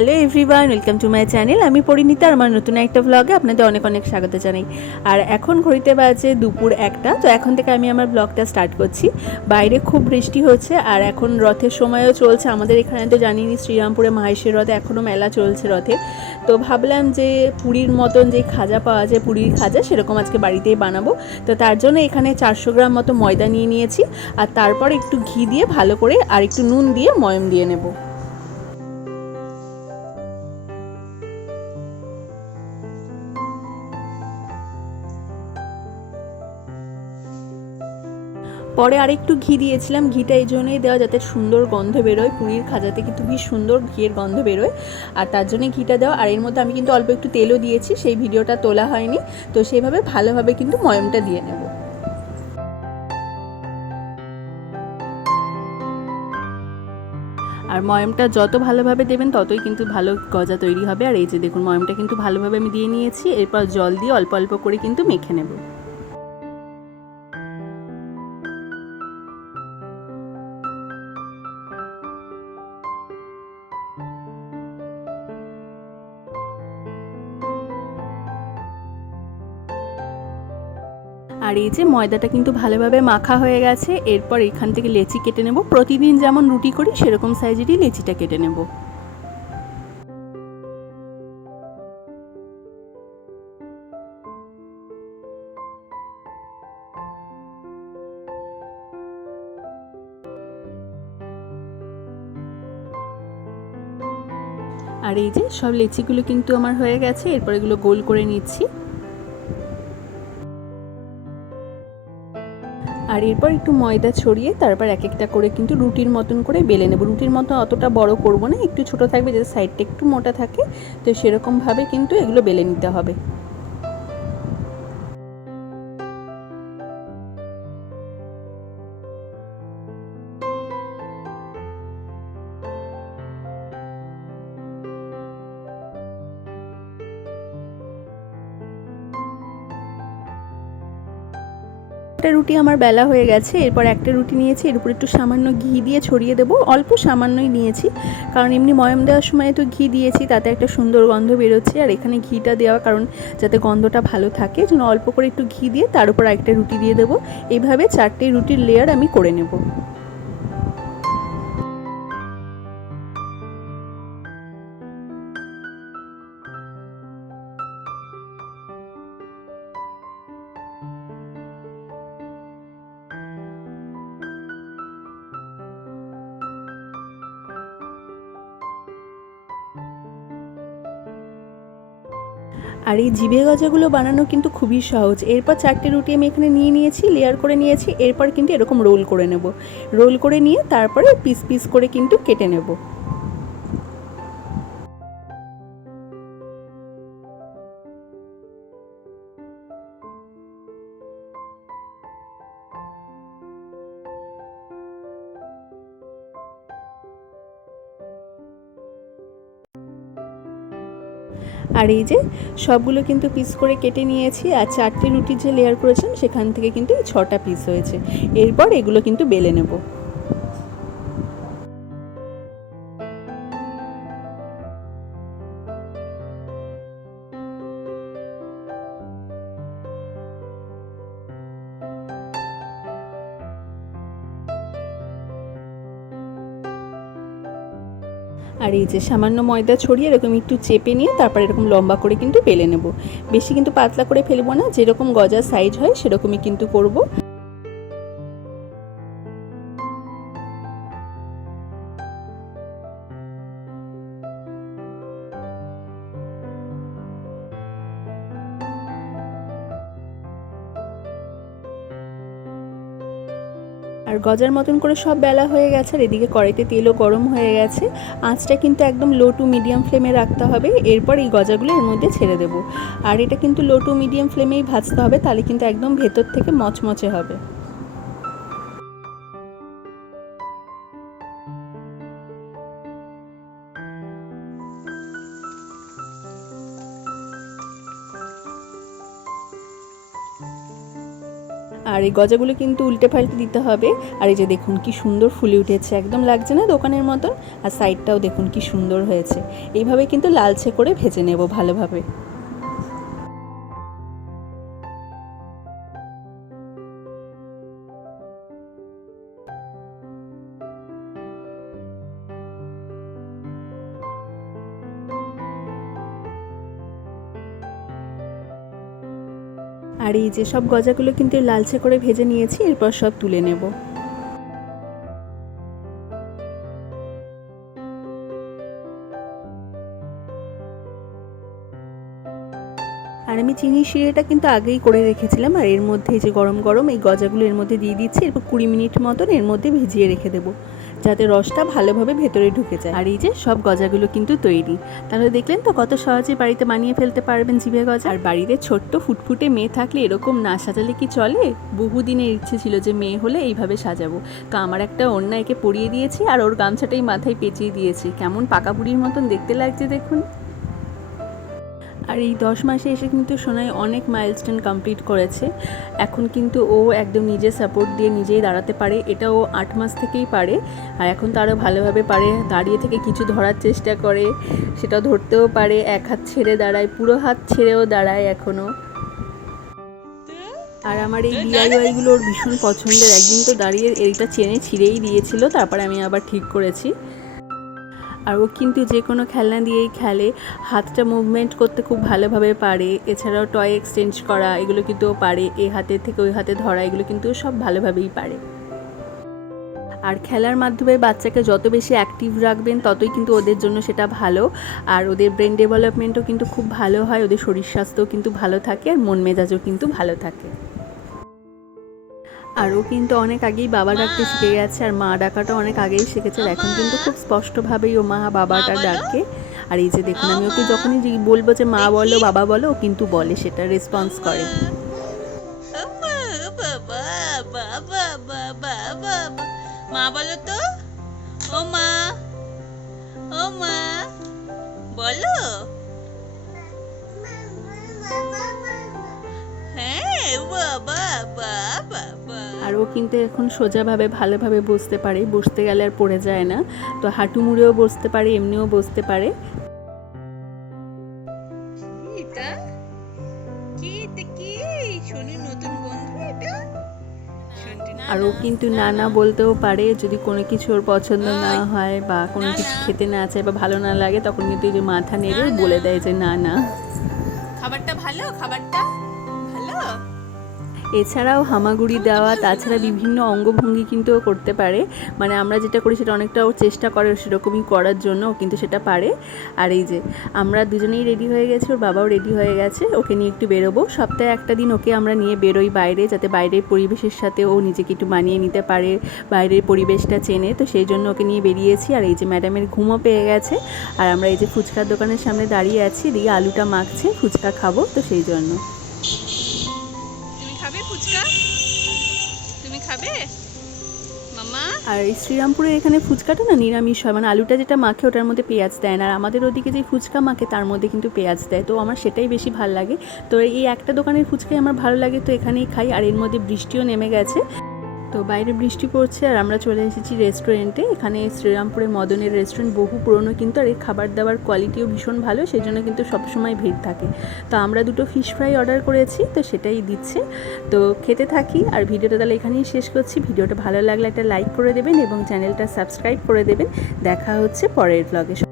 Hello everyone, welcome to my channel. আমি পরিণীতা, আমার নতুন একটা ভ্লগে আপনাদের অনেক অনেক স্বাগত জানাই। আর এখন ঘড়িতে বাজে দুপুর একটা, তো এখন থেকে আমি আমার ব্লগটা স্টার্ট করছি। বাইরে খুব বৃষ্টি হচ্ছে, আর এখন রথের সময়ও চলছে। আমাদের এখানে তো জানিনি শ্রীরামপুরে মাহেশের রথে এখনও মেলা চলছে রথে। তো ভাবলাম যে পুরীর মতন যে খাজা পাওয়া যায়, পুরীর খাজা, সেরকম আজকে বাড়িতেই বানাবো। তো তার জন্য এখানে চারশো গ্রাম মতো ময়দা নিয়ে নিয়েছি। আর তারপর একটু ঘি দিয়ে ভালো করে, আর একটু নুন দিয়ে ময়ম দিয়ে নেব। পরে আরেকটু ঘি দিয়েছিলাম। ঘিটা এই জন্যই দেওয়া যাতে সুন্দর গন্ধ বেরোয়। পুরীর খাজাতে কিন্তু বেশ সুন্দর ঘিয়ের গন্ধ বেরোয়। আর তার জন্য ঘিটা দেওয়া। আর এর মধ্যে আমি কিন্তু অল্প একটু তেলও দিয়েছি। সেই ভিডিওটা তোলা হয়নি। তো সেইভাবে ভালোভাবে কিন্তু ময়মটা দিয়ে নেব। আর ময়মটা যত ভালোভাবে দেবেন, ততই কিন্তু ভালো গজা তৈরি হবে। আর এই যে দেখুন, ময়মটা কিন্তু ভালোভাবে আমি দিয়ে নিয়েছি। এরপর জল দিয়ে অল্প অল্প করে কিন্তু মেখে নেব। আর এই যে ময়দাটা কিন্তু ভালোভাবে মাখা হয়ে গেছে, এরপর এখান থেকে লেচি কেটে নেব। প্রতিদিন যেমন রুটি করি, সেরকম সাইজেরই লেচিটা কেটে নেব। আর এই যে সব লেচিগুলো কিন্তু আমার হয়ে গেছে, এরপর এগুলো গোল করে নিচ্ছি। আর এরপর একটু ময়দা ছড়িয়ে তারপর এক একটা করে কিন্তু রুটির মতন করে বেলে নেব। রুটির মতো অতটা বড় করব না, একটু ছোট থাকবে যাতে সাইডটা একটু মোটা থাকে, তো সেরকমভাবে কিন্তু এগুলো বেলে নিতে হবে। একটা রুটি আমার বেলা হয়ে গেছে, এরপর একটা রুটি নিয়েছি, এর উপর একটু সামান্য ঘি দিয়ে ছড়িয়ে দেবো। অল্প সামান্যই নিয়েছি, কারণ এমনি ময়ম দেওয়ার সময় তো ঘি দিয়েছি, তাতে একটা সুন্দর গন্ধ বেরোচ্ছে, আর এখানে ঘিটা দেওয়া কারণ যাতে গন্ধটা ভালো থাকে জন্য অল্প করে একটু ঘি দিয়ে তার উপর একটা রুটি দিয়ে দেবো। এইভাবে চারটে রুটির লেয়ার আমি করে নেব। আর এই জিভে গজাগুলো বানানো কিন্তু খুবই সহজ। এরপর চারটে রুটি আমি এখানে নিয়ে নিয়েছি লেয়ার করে নিয়েছি। এরপর কিন্তু এরকম রোল করে নেব। রোল করে নিয়ে তারপরে পিস পিস করে কিন্তু কেটে নেব। আর এই যে সবগুলো কিন্তু পিস করে কেটে নিয়েছি আর চারটে রুটি যে লেয়ার করেছেন সেখান থেকে কিন্তু ছটা পিস হয়েছে। এরপর এগুলো কিন্তু বেলে নেব। আর এই যে সামান্য ময়দা ছড়িয়ে এরকম একটু চেপে নিয়ে তারপর এরকম লম্বা করে কিন্তু বেলে নেব। বেশি কিন্তু পাতলা করে ফেলব না, যেরকম গজার সাইজ হয় সেরকমই কিন্তু করব। আর গজার মতন করে সব বেলা হয়ে গেছে আর এদিকে কড়াইতে তেলও গরম হয়ে গেছে। আঁচটা কিন্তু একদম লো টু মিডিয়াম ফ্লেমে রাখতে হবে। এরপর এই গজাগুলো এর মধ্যে ছেড়ে দেবো। আর এটা কিন্তু লো টু মিডিয়াম ফ্লেমেই ভাজতে হবে, তাহলে কিন্তু একদম ভেতর থেকে মচমচে হবে। আর এই গজাগুলো কিন্তু উল্টে ফাল্টে দিতে হবে। আর এই যে দেখুন কি সুন্দর ফুলে উঠেছে, একদম লাগছে না দোকানের মতন? আর সাইডটাও দেখুন কি সুন্দর হয়েছে। এইভাবে কিন্তু লালচে করে ভেজে নেব ভালোভাবে। আর এই যে সব গজাগুলো কিন্তু লালচে করে ভেজে নিয়েছি, এরপর সব তুলে নেব। আর আমি চিনি শিরেটা কিন্তু আগেই করে রেখেছিলাম, আর এর মধ্যে যে গরম গরম এই গজাগুলো এর মধ্যে দিয়ে দিচ্ছি, এরপর কুড়ি মিনিট মতন এর মধ্যে ভিজিয়ে রেখে দেবো। যাতে রসটা ভালোভাবে ভেতরে ঢুকে যায়। আর এই যে সব গজাগুলো কিন্তু তৈরি। তাহলে দেখলেন তো কত সহজে বাড়িতে বানিয়ে ফেলতে পারবেন জিভে গজা। আর বাড়িতে ছোট্ট ফুটফুটে মেয়ে থাকলে এরকম না সাজালে কি চলে? বহুদিনের ইচ্ছে ছিল যে মেয়ে হলে এইভাবে সাজাবো। তা আমার একটা অন্যায়কে পরিয়ে দিয়েছি আর ওর গামছাটাই মাথায় পেঁচিয়ে দিয়েছি। কেমন পাকা বুড়ির মতন দেখতে লাগছে দেখুন। আর এই দশ মাসে এসে কিন্তু সোনাই অনেক মাইলস্টোন কমপ্লিট করেছে। এখন কিন্তু ও একদম নিজে সাপোর্ট দিয়ে নিজেই দাঁড়াতে পারে। এটা ও আট মাস থেকেই পারে। আর এখন তো আরও ভালোভাবে পারে। দাঁড়িয়ে থেকে কিছু ধরার চেষ্টা করে। সেটা ধরতেও পারে। এক হাত ছেড়ে দাঁড়ায়। পুরো হাত ছেড়েও দাঁড়ায় এখনও আর আমার এই ডিআইওয়াইগুলো ওর ভীষণ পছন্দের। একদিন তো দাঁড়িয়ে এইটা চেনে ছিঁড়েই দিয়েছিল। তারপরে আমি আবার ঠিক করেছি। আর ও কিন্তু যে কোনো খেলনা দিয়েই খেলে। হাতটা মুভমেন্ট করতে খুব ভালোভাবে পারে। এছাড়াও টয় এক্সচেঞ্জ করা, এগুলো কিন্তু ও পারে। এ হাতে থেকে ওই হাতে ধরা, এগুলো কিন্তু সব ভালোভাবেই পারে। আর খেলার মাধ্যমে বাচ্চাকে যত বেশি অ্যাক্টিভ রাখবেন, ততই কিন্তু ওদের জন্য সেটা ভালো। আর ওদের ব্রেন ডেভেলপমেন্টও কিন্তু খুব ভালো হয়, ওদের শরীর স্বাস্থ্যও কিন্তু ভালো থাকে, আর মন মেজাজও কিন্তু ভালো থাকে। আর ও কিন্তু অনেক আগেই বাবা ডাকতে শিখে গেছে আর মা ডাকাটা অনেক আগেই শিখেছে। এখন কিন্তু খুব স্পষ্টভাবেই ও মা বাবাটা ডাকে। আর এই যে দেখুন আমি ওকে যখনই বলব যে মা বলো বাবা বলো ও কিন্তু বলে সেটা রেসপন্স করে। মা বলো তো? ও মা ও মা বলো। ও কিন্তু এখন সোজাভাবে ভালোভাবে বসতে পারে। বসতে গেলে আর পড়ে যায় না। তো হাঁটু মুড়েও বসতে পারে এমনিও বসতে পারে। আর ও কিন্তু না না। বলতেও পারে যদি কোনো কিছু ওর পছন্দ না হয় বা কোনো কিছু খেতে না চায় বা ভালো না লাগে তখন কিন্তু এই যে মাথা নেড়ে বলে দেয় যে না না। খাবারটা ভালো? খাবারটা ভালো? এছাড়াও হামাগুড়ি দেওয়া, তাছাড়া বিভিন্ন অঙ্গভঙ্গি কিন্তু করতে পারে। মানে আমরা যেটা করি সেটা অনেকটা ও চেষ্টা করে সেরকমই করার জন্য ও কিন্তু সেটা পারে। আর এই যে, আমরা দুজনেই রেডি হয়ে গেছি, ওর বাবাও রেডি হয়ে গেছে, ওকে নিয়ে একটু বেরোবো। সপ্তাহে একটা দিন ওকে আমরা নিয়ে বেরোই বাইরে, যাতে বাইরের পরিবেশের সাথে ও নিজেকে একটু মানিয়ে নিতে পারে, বাইরের পরিবেশটা চেনে। তো সেই জন্য ওকে নিয়ে বেরিয়েছি। আর এই যে ম্যাডামের ঘুমও পেয়ে গেছে। আর আমরা এই যে ফুচকার দোকানের সামনে দাঁড়িয়ে আছি, দিয়ে আলুটা মাখছে, ফুচকা খাব, তো সেই জন্য। আর শ্রীরামপুরের এখানে ফুচকাটা না নিরামিষ হয় মানে আলুটা যেটা মাখে ওটার মধ্যে পেঁয়াজ দেয় না। আর আমাদের ওদিকে যে ফুচকা মাখে তার মধ্যে কিন্তু পেঁয়াজ দেয়। তো আমার সেটাই বেশি ভালো লাগে। তো এই একটা দোকানের ফুচকাই আমার ভালো লাগে, তো এখানেই খাই। আর এর মধ্যে বৃষ্টিও নেমে গেছে। তো বাইরে বৃষ্টি পড়ছে আর আমরা চলে এসেছি রেস্টুরেন্টে। এখানে শ্রীরামপুরে মদনের রেস্টুরেন্ট বহু পুরনো কিন্তু আর এর খাবার দাবার কোয়ালিটিও ভীষণ ভালো সেই জন্য কিন্তু সবসময় ভিড় থাকে। তো আমরা দুটো ফিশ ফ্রাই অর্ডার করেছি, তো সেটাই দিচ্ছে। তো খেতে থাকি আর ভিডিওটা তাহলে এখানেই শেষ করছি। ভিডিওটা ভালো লাগলে একটা লাইক করে দেবেন এবং চ্যানেলটা সাবস্ক্রাইব করে দেবেন। দেখা হচ্ছে পরের ব্লগে